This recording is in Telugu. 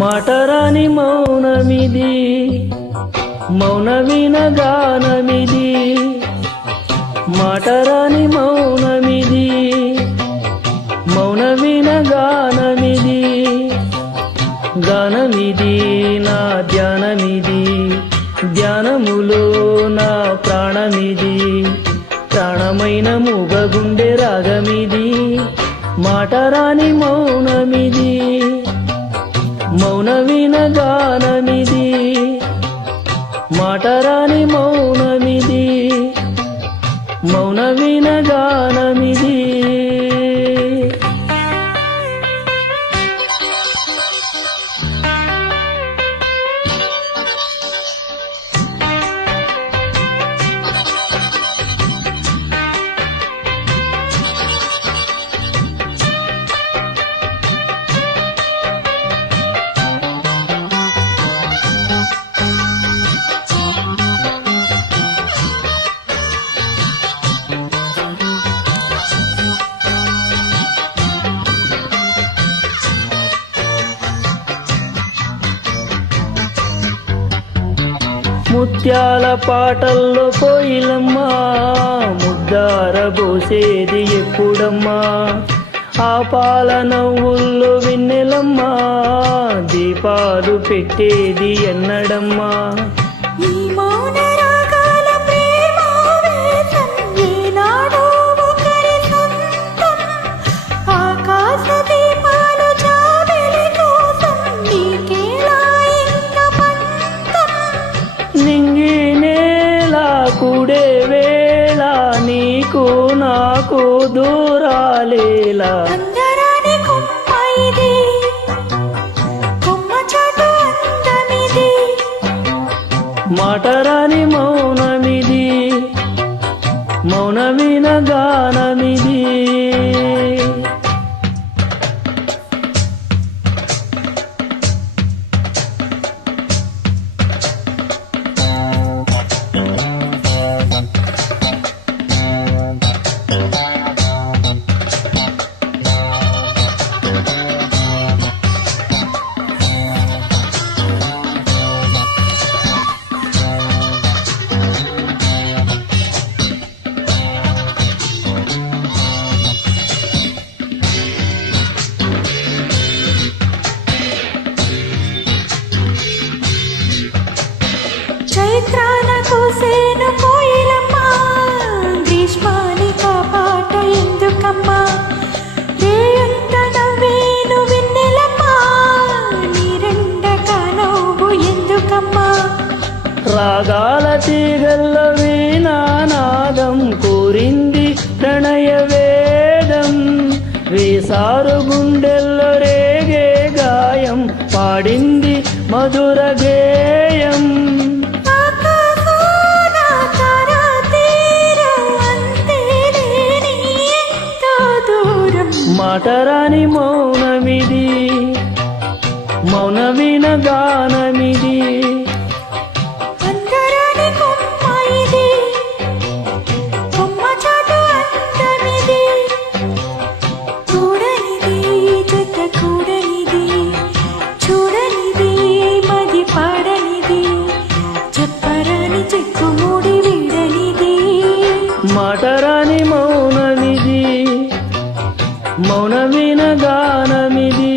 మాటరాని మౌనమిది, మౌన వినగానమిది. మాటరాని మౌనమిది, మౌన వినగానమిది. గానమిది నా ధ్యానమిది, ధ్యానములో నా ప్రాణమిది. ప్రాణమైన మూగగుండె రాగమిది. మాటరాని మౌనమిది, మౌన వినగానమిది. మాటరాని మౌనమిది, మౌన వినగానమిది. ముత్యాల పాటల్లో కోయిలమ్మా, ముద్దార బోసేది ఎప్పుడమ్మా. ఆ పాల నవ్వుల్లో వెన్నెలమ్మా, దీపాలు పెట్టేది ఎన్నడమ్మా. నింగి నేల కూడే వేళ, నీకు నాకు దూరాలేలా. మాటరాని మౌనమిది, మౌన వినగానమిది. చైత్రాన కోసేను కోయిలమ్మా, గ్రీష్మాని కాపాట ఎందుకమ్మా. రేయంత నవ్వేను వెన్నెలమ్మా, నీరెండక నవ్వు ఎందుకమ్మా. రాగాల తీగల్ల వీణానాదం కోరింది ప్రణయ వేదం. వేసారు గుండెల్లో రేగే గాయం, పాడింది మధుర గేయం. మాటరాని మౌనమిది, మౌన వినగానమిది. అందరాని కొమ్మ ఇది, కొమ్మ చాటు అందమిది. చూడనిది జత కూడనిది, చూడనిది మది పాడనిది. చెప్పరాని చెక్కుముడి వీడనిది. మాటరాని మౌనమిది, మౌన వినగానమిది.